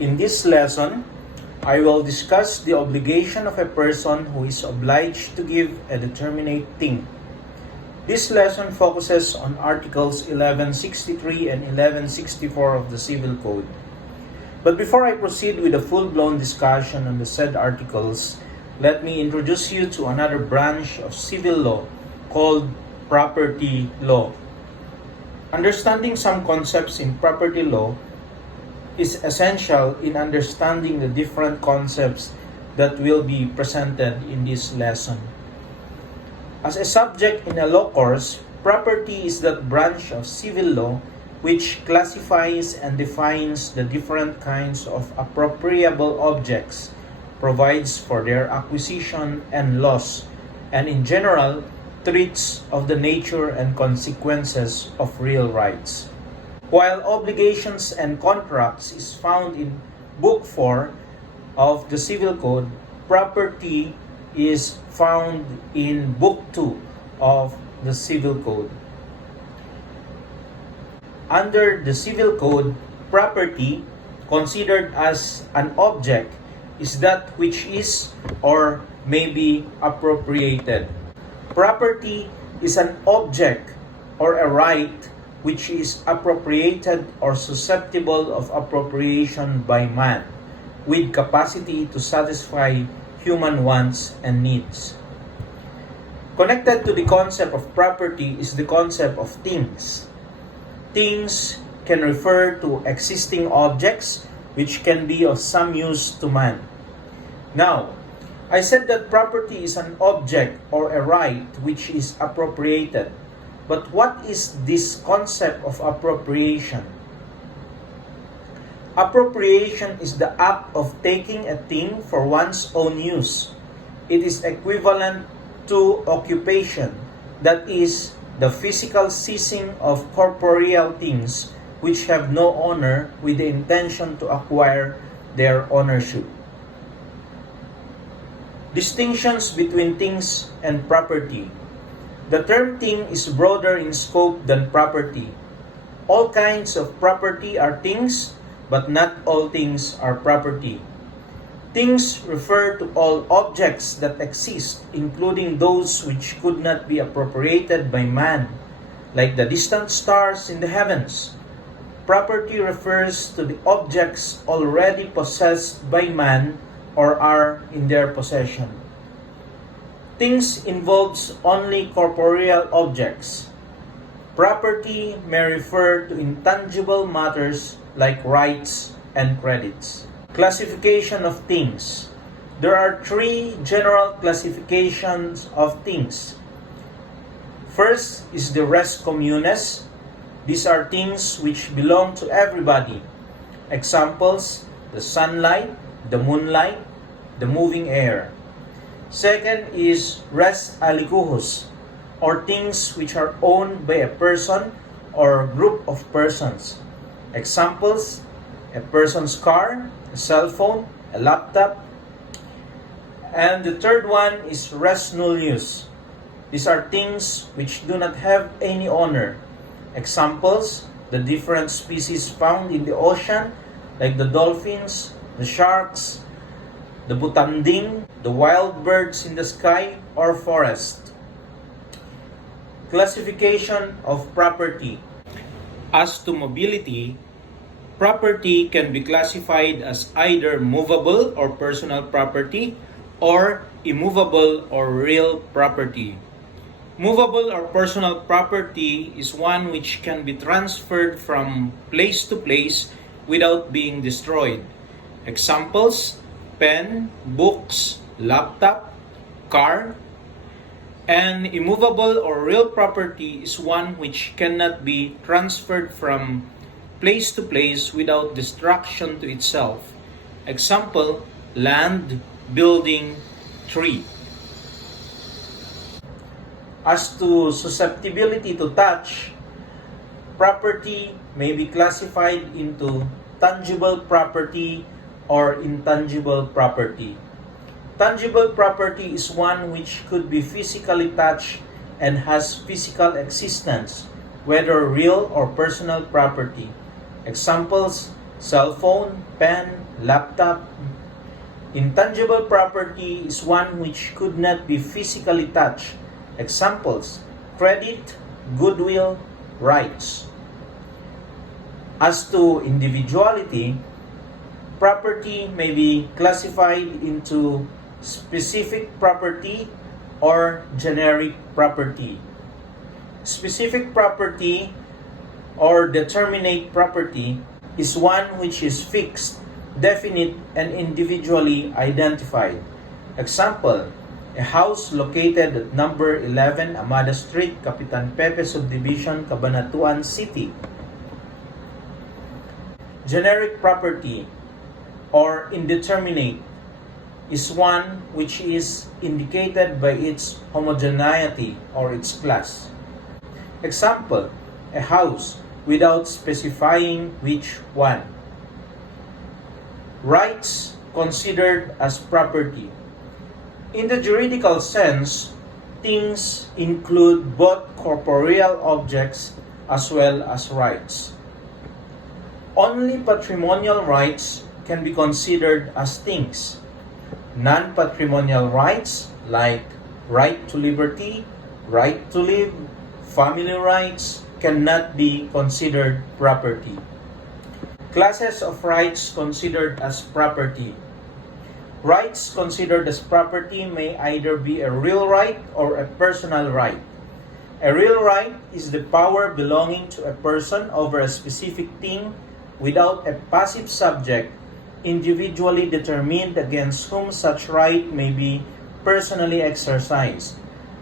In this lesson, I will discuss the obligation of a person who is obliged to give a determinate thing. This lesson focuses on Articles 1163 and 1164 of the Civil Code. But before I proceed with a full-blown discussion on the said articles, let me introduce you to another branch of civil law called property law. Understanding some concepts in property law is essential in understanding the different concepts that will be presented in this lesson. As a subject in a law course, property is that branch of civil law which classifies and defines the different kinds of appropriable objects, provides for their acquisition and loss, and in general, treats of the nature and consequences of real rights. While obligations and contracts is found in Book 4 of the Civil Code, property is found in Book 2 of the Civil Code. Under the Civil Code, property, considered as an object, is that which is or may be appropriated. Property is an object or a right which is appropriated or susceptible of appropriation by man, with capacity to satisfy human wants and needs. Connected to the concept of property is the concept of things. Things can refer to existing objects which can be of some use to man. Now, I said that property is an object or a right which is appropriated. But what is this concept of appropriation? Appropriation is the act of taking a thing for one's own use. It is equivalent to occupation, that is, the physical seizing of corporeal things which have no owner with the intention to acquire their ownership. Distinctions between things and property. The term thing is broader in scope than property. All kinds of property are things, but not all things are property. Things refer to all objects that exist, including those which could not be appropriated by man, like the distant stars in the heavens. Property refers to the objects already possessed by man or are in their possession. Things involves only corporeal objects. Property may refer to intangible matters like rights and credits. Classification of things. There are three general classifications of things. First is the res communes. These are things which belong to everybody. Examples, the sunlight, the moonlight, the moving air. Second is res aliquos, or things which are owned by a person or group of persons. Examples, a person's car, a cell phone, a laptop. And the third one is res nullius. These are things which do not have any owner. Examples, the different species found in the ocean, like the dolphins, the sharks, the butanding, the wild birds in the sky or forest. Classification of property. As to mobility, property can be classified as either movable or personal property or immovable or real property. Movable or personal property is one which can be transferred from place to place without being destroyed. Examples, pen, books, laptop, car. And immovable or real property is one which cannot be transferred from place to place without destruction to itself. Example, land, building, tree. As to susceptibility to touch, property may be classified into tangible property or intangible property. Tangible property is one which could be physically touched and has physical existence, whether real or personal property. Examples, cell phone, pen, laptop. Intangible property is one which could not be physically touched. Examples: credit, goodwill, rights. As to individuality, property may be classified into specific property or generic property. Specific property or determinate property is one which is fixed, definite, and individually identified. Example: a house located at number 11 Amada Street, Capitan Pepe Subdivision, Cabanatuan City. Generic property or indeterminate is one which is indicated by its homogeneity or its class. Example: a house without specifying which one. Rights considered as property. In the juridical sense, things include both corporeal objects as well as rights. Only patrimonial rights can be considered as things. Non-patrimonial rights like right to liberty, right to live, family rights cannot be considered property. Classes of rights considered as property. Rights considered as property may either be a real right or a personal right. A real right is the power belonging to a person over a specific thing without a passive subject, individually determined against whom such right may be personally exercised.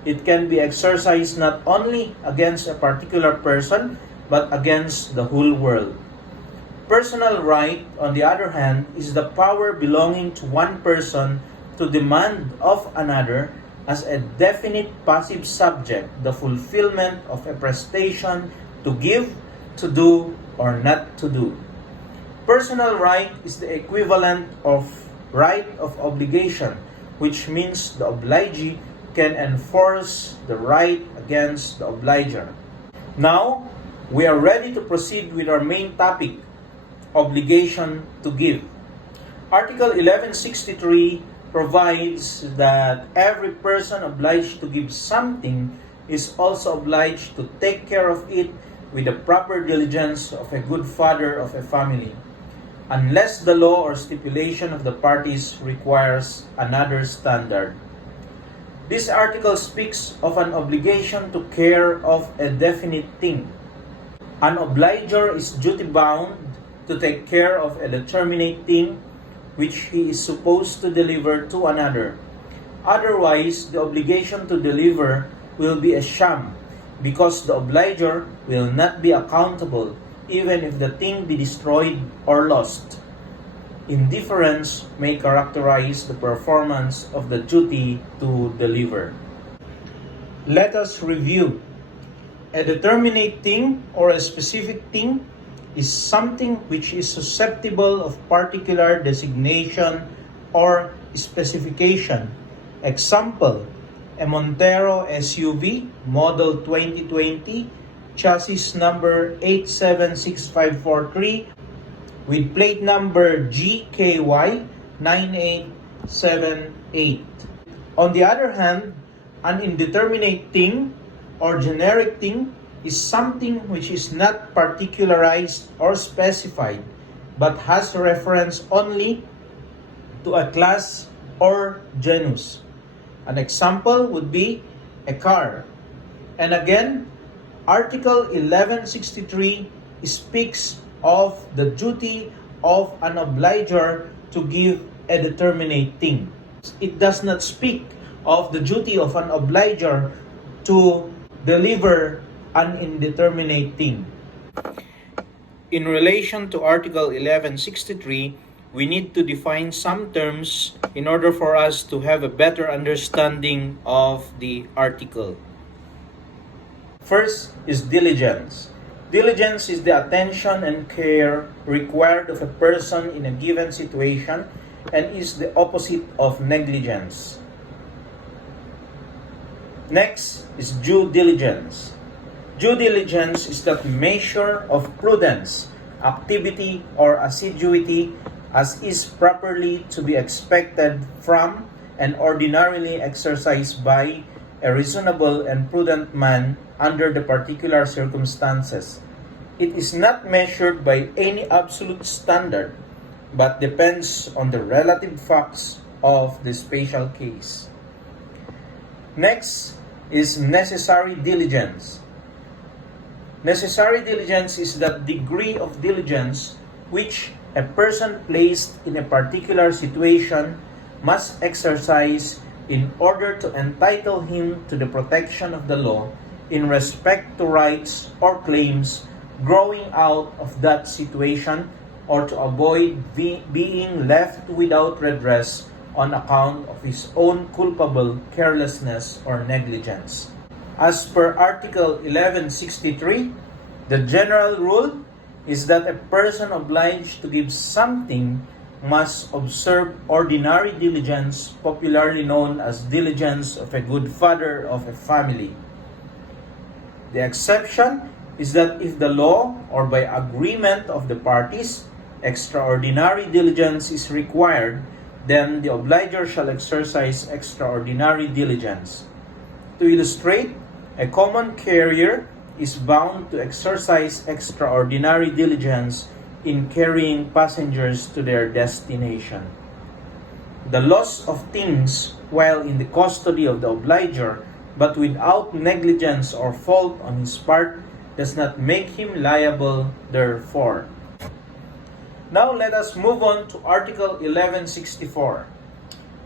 It can be exercised not only against a particular person, but against the whole world. Personal right, on the other hand, is the power belonging to one person to demand of another as a definite passive subject the fulfillment of a prestation to give, to do, or not to do. Personal right is the equivalent of right of obligation, which means the obligee can enforce the right against the obliger. Now, we are ready to proceed with our main topic, obligation to give. Article 1163 provides that every person obliged to give something is also obliged to take care of it with the proper diligence of a good father of a family, unless the law or stipulation of the parties requires another standard. This article speaks of an obligation to care of a definite thing. An obliger is duty-bound to take care of a determinate thing which he is supposed to deliver to another. Otherwise, the obligation to deliver will be a sham, because the obliger will not be accountable even if the thing be destroyed or lost. Indifference may characterize the performance of the duty to deliver. Let us review. A determinate thing or a specific thing is something which is susceptible of particular designation or specification. Example: a Montero SUV, model 2020, chassis number 876543, with plate number GKY 9878. On the other hand, an indeterminate thing or generic thing is something which is not particularized or specified, but has reference only to a class or genus. An example would be a car. And again, Article 1163 speaks of the duty of an obliger to give a determinate thing. It does not speak of the duty of an obliger to deliver an indeterminate thing. In relation to Article 1163, we need to define some terms in order for us to have a better understanding of the article. First is diligence. Diligence is the attention and care required of a person in a given situation and is the opposite of negligence. Next is due diligence. Due diligence is that measure of prudence activity, or assiduity as is properly to be expected from and ordinarily exercised by a reasonable and prudent man under the particular circumstances. It is not measured by any absolute standard, but depends on the relative facts of the special case. Next is necessary diligence. Necessary diligence is that degree of diligence which a person placed in a particular situation must exercise in order to entitle him to the protection of the law in respect to rights or claims growing out of that situation, or to avoid being left without redress on account of his own culpable carelessness or negligence. As per Article 1163, the general rule is that a person obliged to give something must observe ordinary diligence, popularly known as diligence of a good father of a family. The exception is that if the law or by agreement of the parties, extraordinary diligence is required, then the obliger shall exercise extraordinary diligence. To illustrate, a common carrier is bound to exercise extraordinary diligence in carrying passengers to their destination. The loss of things while in the custody of the obliger, but without negligence or fault on his part, does not make him liable therefore. Now let us move on to Article 1164.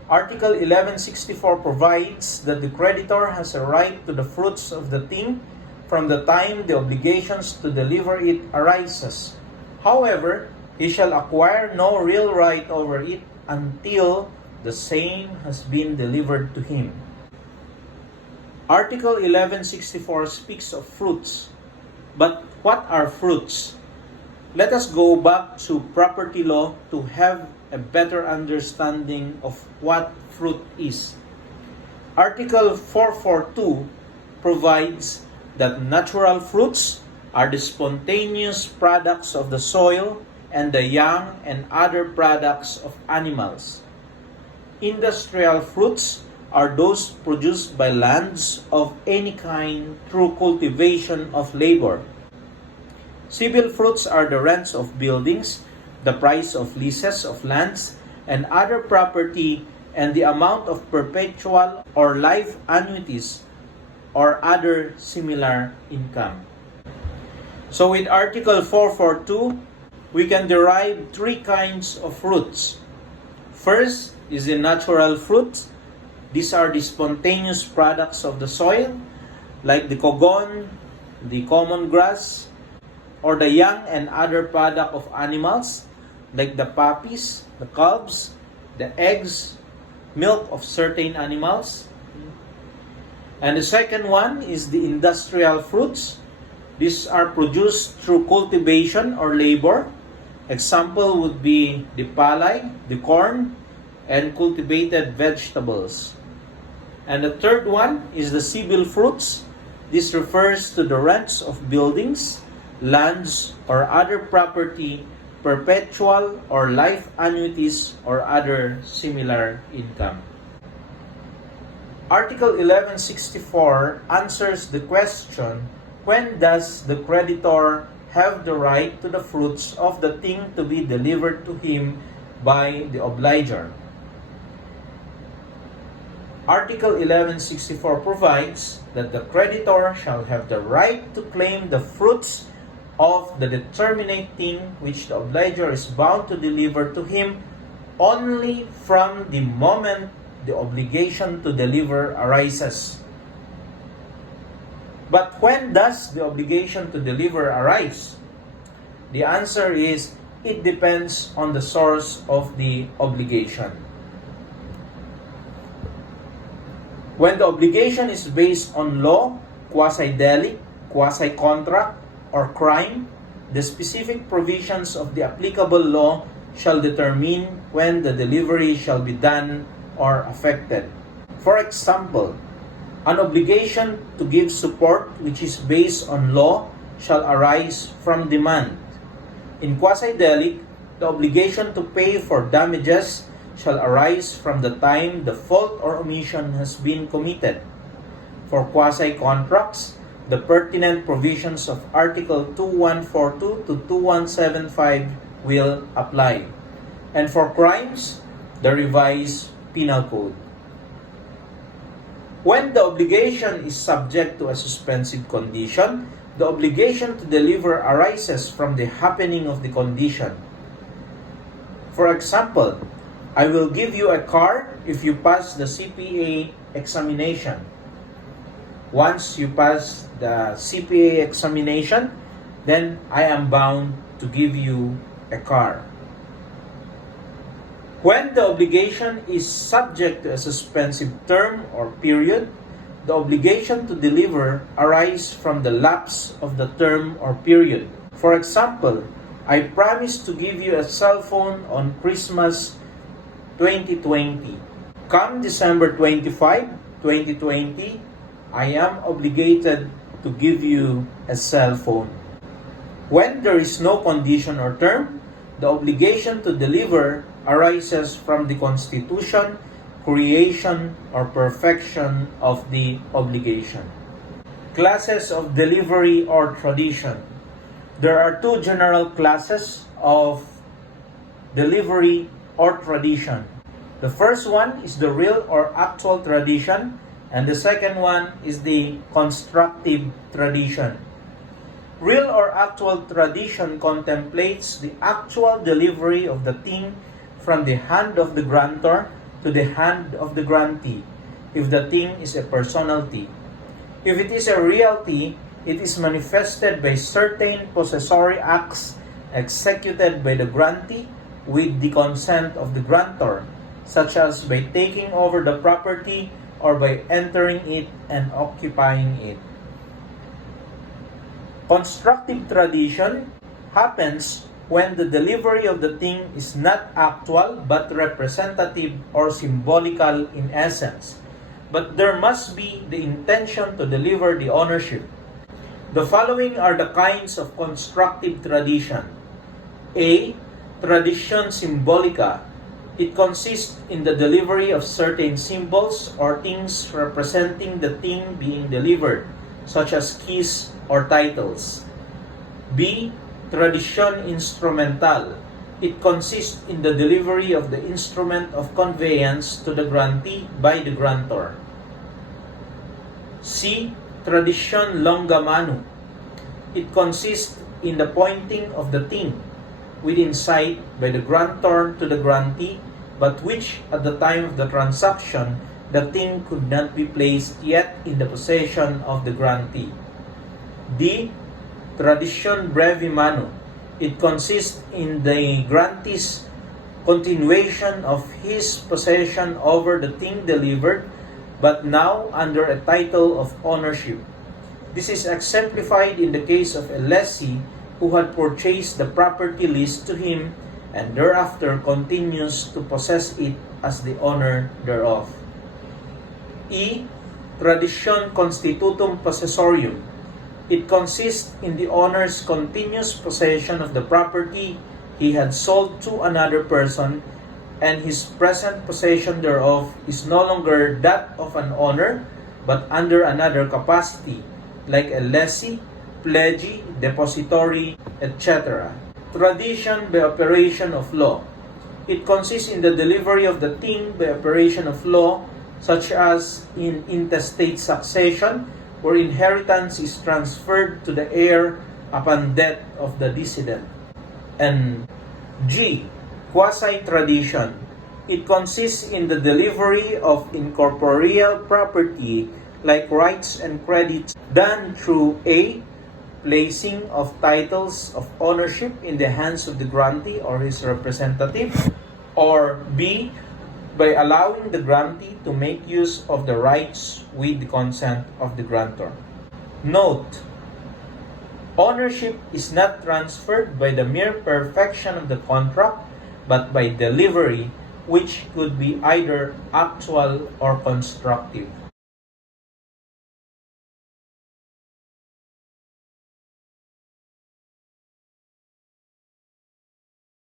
Article 1164 provides that the creditor has a right to the fruits of the thing from the time the obligations to deliver it arises. However, he shall acquire no real right over it until the same has been delivered to him. Article 1164 speaks of fruits. But what are fruits? Let us go back to property law to have a better understanding of what fruit is. Article 442 provides that natural fruits are the spontaneous products of the soil and the young and other products of animals. Industrial fruits are those produced by lands of any kind through cultivation of labor. Civil fruits are the rents of buildings, the price of leases of lands and other property, and the amount of perpetual or life annuities or other similar income. So with Article 442, we can derive three kinds of fruits. First is the natural fruits. These are the spontaneous products of the soil, like the cogon, the common grass, or the young and other product of animals, like the puppies, the calves, the eggs, milk of certain animals. And the second one is the industrial fruits. These are produced through cultivation or labor. Example would be the palay, the corn, and cultivated vegetables. And the third one is the civil fruits. This refers to the rents of buildings, lands, or other property, perpetual or life annuities, or other similar income. Article 1164 answers the question, when does the creditor have the right to the fruits of the thing to be delivered to him by the obliger? Article 1164 provides that the creditor shall have the right to claim the fruits of the determinate thing which the obliger is bound to deliver to him only from the moment the obligation to deliver arises. But when does the obligation to deliver arise? The answer is, it depends on the source of the obligation. When the obligation is based on law, quasi-delict, quasi-contract, or crime, the specific provisions of the applicable law shall determine when the delivery shall be done or affected. For example, an obligation to give support which is based on law shall arise from demand. In quasi-delic, the obligation to pay for damages shall arise from the time the fault or omission has been committed. For quasi-contracts, the pertinent provisions of Article 2142 to 2175 will apply. And for crimes, the revised Penal Code. When the obligation is subject to a suspensive condition, the obligation to deliver arises from the happening of the condition. For example, I will give you a car if you pass the CPA examination. Once you pass the CPA examination, then I am bound to give you a car. When the obligation is subject to a suspensive term or period, the obligation to deliver arises from the lapse of the term or period. For example, I promise to give you a cell phone on Christmas 2020. Come December 25, 2020, I am obligated to give you a cell phone. When there is no condition or term, the obligation to deliver arises from the constitution, creation, or perfection of the obligation. Classes of delivery or tradition. There are two general classes of delivery or tradition. The first one is the real or actual tradition, and the second one is the constructive tradition. Real or actual tradition contemplates the actual delivery of the thing from the hand of the grantor to the hand of the grantee, if the thing is a personality. If it is a realty, it is manifested by certain possessory acts executed by the grantee with the consent of the grantor, such as by taking over the property or by entering it and occupying it. Constructive tradition happens when the delivery of the thing is not actual but representative or symbolical in essence, but there must be the intention to deliver the ownership. The following are the kinds of constructive tradition. A. Tradition symbolica. It consists in the delivery of certain symbols or things representing the thing being delivered, such as keys or titles. B. Tradition instrumental. It consists in the delivery of the instrument of conveyance to the grantee by the grantor. C. Tradition longa manu. It consists in the pointing of the thing within sight by the grantor to the grantee, but which at the time of the transaction the thing could not be placed yet in the possession of the grantee. D. Tradition brevi manu. It consists in the grantee's continuation of his possession over the thing delivered, but now under a title of ownership. This is exemplified in the case of a lessee who had purchased the property leased to him and thereafter continues to possess it as the owner thereof. E. Tradition constitutum possessorium. It consists in the owner's continuous possession of the property he had sold to another person, and his present possession thereof is no longer that of an owner, but under another capacity, like a lessee, pledgee, depository, etc. Tradition by operation of law. It consists in the delivery of the thing by operation of law, such as in intestate succession, where inheritance is transferred to the heir upon death of the decedent. And G. Quasi-tradition. It consists in the delivery of incorporeal property like rights and credits done through A. Placing of titles of ownership in the hands of the grantee or his representative, or B. By allowing the grantee to make use of the rights with the consent of the grantor. Note: ownership is not transferred by the mere perfection of the contract, but by delivery, which could be either actual or constructive.